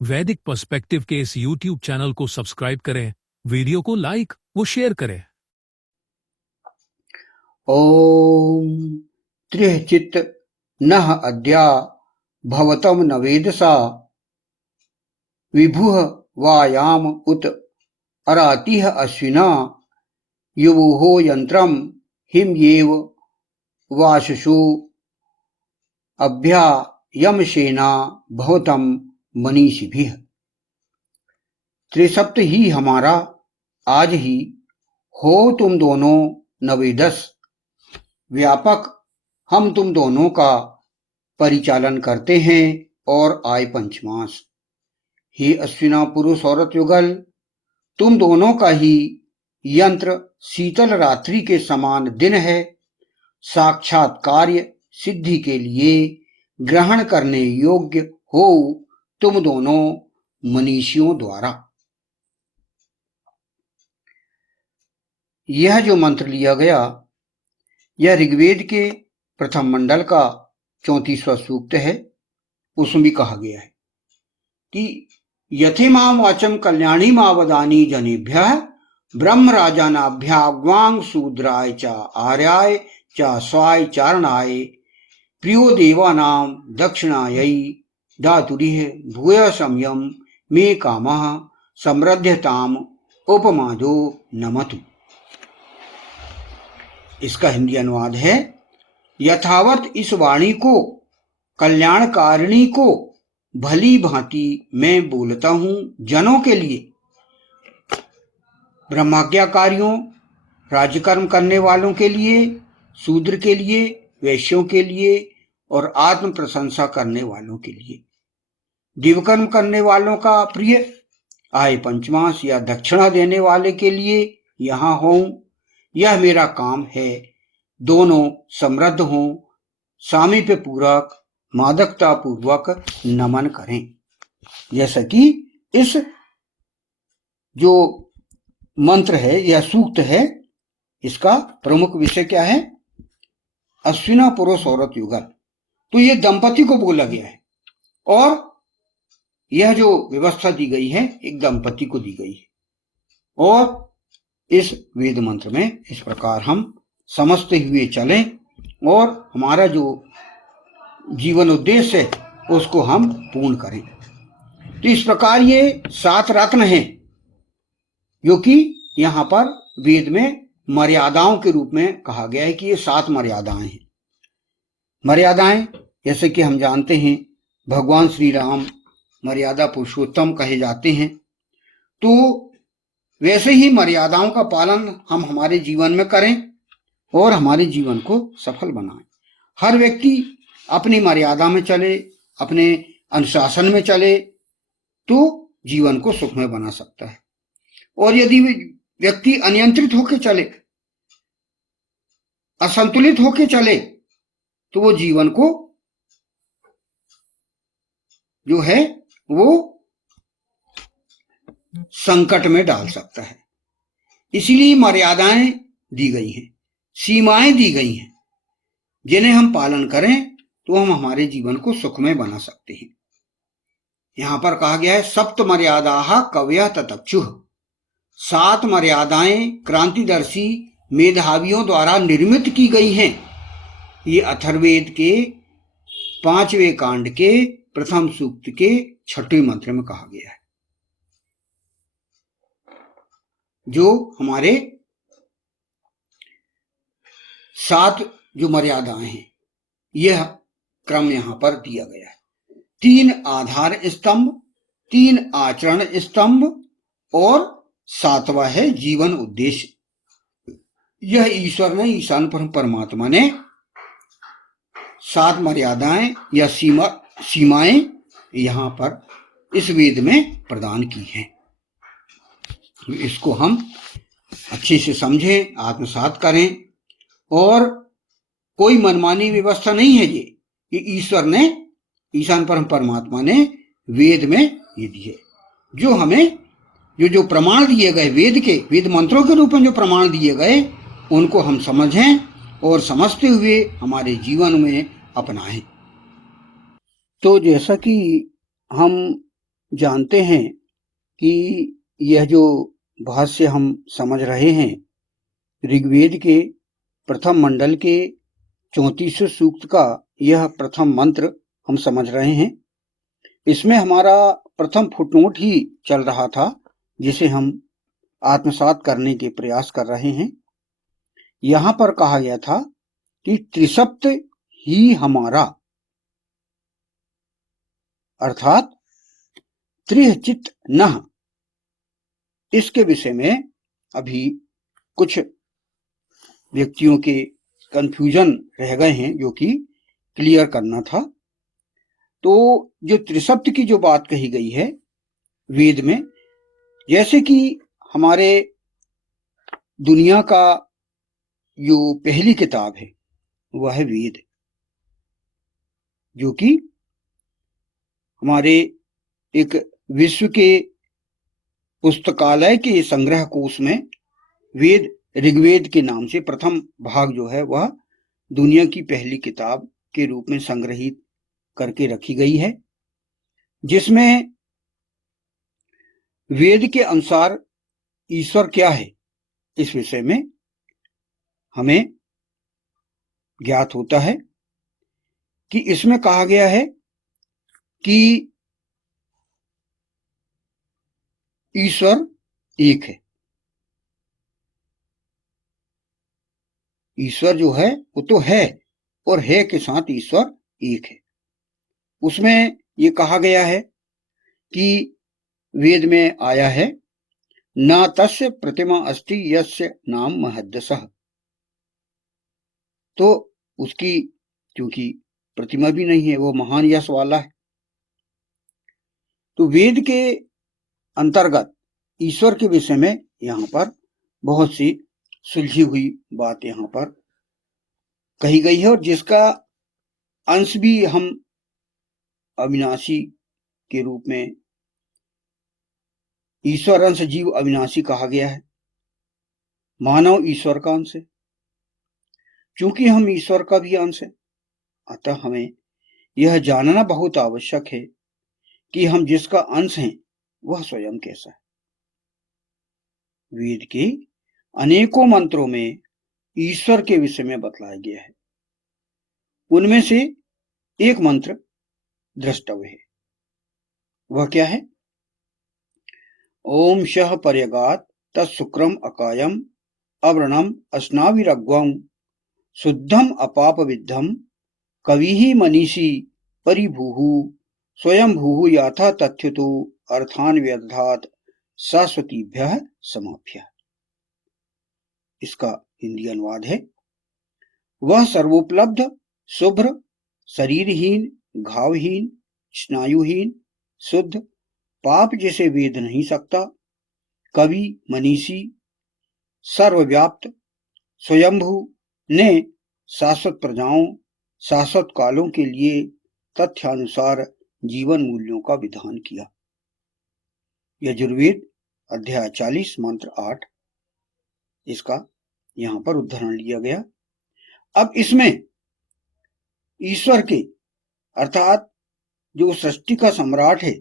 वैदिक पर्सपेक्टिव के इस YouTube चैनल को सब्सक्राइब करें, वीडियो को लाइक व शेयर करें। ओम त्रिचित नः अद्या भवतम नवेदसा विभुः वायाम उत अरातिः अश्विना युवोः यंत्रम हिमयेव वाशसु अभ्यायमसेना भवतम मनीषिभिः। त्रिसप्त ही हमारा, आज ही हो तुम दोनों नवेदस, व्यापक हम तुम दोनों का परिचालन करते हैं और आय पंचमास। हे अश्विना पुरुष औरत युगल, तुम दोनों का ही यंत्र शीतल रात्रि के समान दिन है, साक्षात कार्य सिद्धि के लिए ग्रहण करने योग्य हो तुम दोनों मनीषियों द्वारा। यह जो मंत्र लिया गया, यह ऋग्वेद के प्रथम मंडल का 34वां सूक्त है। उसमें भी कहा गया है कि यथेमाम वाचम कल्याणी मावदानी जनेभ्यः ब्रह्म राजानाभ्याग्वांग शूद्राय च आर्याय च स्वाय चारणाय प्रियो देवानां दक्षिणायै धातुरिः भूय समयम मे कामः समृद्धताम उपमादो नमतु। इसका हिंदी अनुवाद है, यथावत इस वाणी को, कल्याणकारिणी को भली भांति मैं बोलता हूं जनों के लिए, ब्रह्माज्ञाकारियों, राज्यकर्म करने वालों के लिए, शूद्र के लिए, वैश्यों के लिए और आत्म प्रशंसा करने वालों के लिए, दिवकर्म करने वालों का प्रिय, आय पंचमास या दक्षिणा देने वाले के लिए यहाँ हूं। यह मेरा काम है, दोनों समृद्ध हों, सामीप्य पूर्वक मादकता पूर्वक नमन करें। जैसा कि इस जो मंत्र है, यह सूक्त है, इसका प्रमुख विषय क्या है? अश्विना पुरुष औरत युगल। तो ये दंपति को बोला गया है और यह जो व्यवस्था दी गई है एक दंपति को दी गई है। और इस वेद मंत्र में इस प्रकार हम समझते हुए चलें और हमारा जो जीवन उद्देश्य है उसको हम पूर्ण करें। तो इस प्रकार ये 7 रत्न हैं जो कि यहाँ पर वेद में मर्यादाओं के रूप में कहा गया है कि ये 7 मर्यादाएं हैं। मर्यादाएं जैसे कि हम जानते हैं भगवान श्री राम मर्यादा पुरुषोत्तम कहे जाते हैं, तो वैसे ही मर्यादाओं का पालन हम हमारे जीवन में करें और हमारे जीवन को सफल बनाएं। हर व्यक्ति अपनी मर्यादा में चले, अपने अनुशासन में चले तो जीवन को सुखमय बना सकता है। और यदि व्यक्ति अनियंत्रित होकर चले, असंतुलित होकर चले, तो वो जीवन को जो है वो संकट में डाल सकता है। इसलिए मर्यादाएं दी गई हैं, सीमाएं दी गई हैं, जिन्हें हम पालन करें तो हम हमारे जीवन को सुखमय बना सकते हैं। यहां पर कहा गया है सप्त मर्यादा कवयः ततक्षुः। 7 मर्यादाएं क्रांतिदर्शी मेधावियों द्वारा निर्मित की गई हैं। ये अथर्ववेद के 5वें कांड के प्रथम सूक्त के 6वें मंत्र में कहा गया है। जो हमारे 7 जो मर्यादाएं हैं, यह क्रम यहां पर दिया गया है। 3 आधार स्तंभ, 3 आचरण स्तंभ और 7वां है जीवन उद्देश्य। यह ईश्वर ने, ईशान परमात्मा ने 7 मर्यादाएं या सीमाएं यहां पर इस वेद में प्रदान की हैं। इसको हम अच्छे से समझें, आत्मसात करें। और कोई मनमानी व्यवस्था नहीं है ये ईश्वर ने, ईशान परमात्मा ने वेद में ये दिए। जो हमें जो प्रमाण दिए गए वेद मंत्रों के रूप में जो प्रमाण दिए गए, उनको हम समझें और समझते हुए हमारे जीवन में अपनाएं। तो जैसा कि हम जानते हैं कि यह जो भाष्य हम समझ रहे हैं ऋग्वेद के प्रथम मंडल के 34वें सूक्त का यह प्रथम मंत्र हम समझ रहे हैं। इसमें हमारा प्रथम फुटनोट ही चल रहा था जिसे हम आत्मसात करने के प्रयास कर रहे हैं। यहां पर कहा गया था कि त्रिसप्त ही हमारा, अर्थात त्रिचित नह, इसके विषय में अभी कुछ व्यक्तियों के कंफ्यूजन रह गए हैं जो कि क्लियर करना था। तो जो त्रिसप्त की जो बात कही गई है वेद में, जैसे कि हमारे दुनिया का जो पहली किताब है वह है वेद, जो कि हमारे एक विश्व के पुस्तकालय के संग्रह कोश में वेद ऋग्वेद के नाम से प्रथम भाग जो है वह दुनिया की पहली किताब के रूप में संग्रहित करके रखी गई है, जिसमें वेद के अनुसार ईश्वर क्या है इस विषय में हमें ज्ञात होता है कि इसमें कहा गया है कि ईश्वर एक है। ईश्वर जो है वो तो है और है के साथ ईश्वर एक है। उसमें ये कहा गया है कि वेद में आया है न तस्य प्रतिमा अस्ति यस्य नाम महद्दसः, तो उसकी क्योंकि प्रतिमा भी नहीं है, वो महान यश वाला है। तो वेद के अंतर्गत ईश्वर के विषय में यहाँ पर बहुत सी सुलझी हुई बात यहाँ पर कही गई है, और जिसका अंश भी हम अविनाशी के रूप में ईश्वर अंश जीव अविनाशी कहा गया है। मानव ईश्वर का अंश है, क्योंकि हम ईश्वर का भी अंश है, अतः हमें यह जानना बहुत आवश्यक है कि हम जिसका अंश हैं वह स्वयं कैसा है। वेद के अनेकों मंत्रों में ईश्वर के विषय में बतलाया गया है। उनमें से एक मंत्र द्रष्टव्य है। वह क्या है? ओम शः पर्यगात तत्शुक्रम अकायम अव्रणम अस्नाविरग्वं शुद्धम अपाप विद्धम कविहि मनीषी परिभूः स्वयंभूः याथा तथ्युतो अर्थान व्यदधात शाश्वतीभ्यः समाभ्यः। इसका हिंदी अनुवाद है, वह सर्वोपलब्ध, शुभ्र, शरीरहीन, घावहीन, स्नायुहीन, शुद्ध, पाप जिसे वेद नहीं सकता, कवि, मनीषी, सर्वव्याप्त, स्वयंभू ने शाश्वत प्रजाओं, शाश्वत कालों के लिए तथ्यानुसार जीवन मूल्यों का विधान किया। यजुर्वेद अध्याय 40 मंत्र 8, इसका यहां पर उदाहरण लिया गया। अब इसमें ईश्वर के अर्थात जो सृष्टि का सम्राट है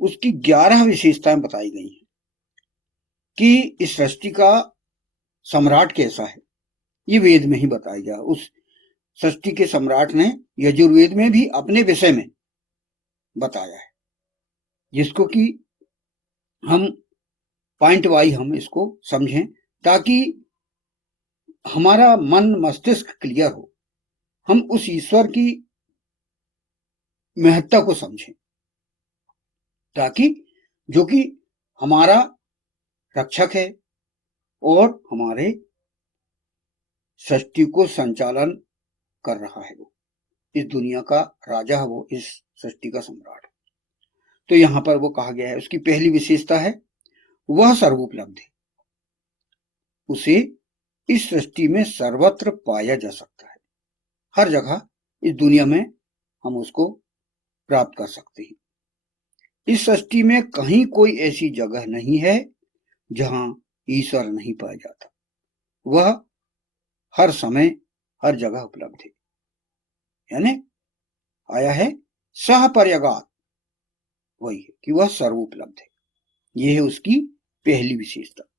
उसकी 11 विशेषताएं बताई गई हैं कि इस सृष्टि का सम्राट कैसा है। ये वेद में ही बताया गया। उस सृष्टि के सम्राट ने यजुर्वेद में भी अपने विषय में बताया है, जिसको कि हम पॉइंट वाइज हम इसको समझें ताकि हमारा मन मस्तिष्क क्लियर हो, हम उस ईश्वर की महत्ता को समझें, ताकि जो कि हमारा रक्षक है और हमारे सृष्टि को संचालन कर रहा है, वो इस दुनिया का राजा है, वो इस सृष्टि का सम्राट है। तो यहां पर वो कहा गया है, उसकी पहली विशेषता है वह सर्वोपलब्ध है, उसे इस सृष्टि में सर्वत्र पाया जा सकता है। हर जगह इस दुनिया में हम उसको प्राप्त कर सकते हैं। इस सृष्टि में कहीं कोई ऐसी जगह नहीं है जहां ईश्वर नहीं पाया जाता, वह हर समय हर जगह उपलब्ध है। यानी आया है सह पर्यगात, वही है कि वह सर्वोपलब्ध है। यह है उसकी पहली विशेषता।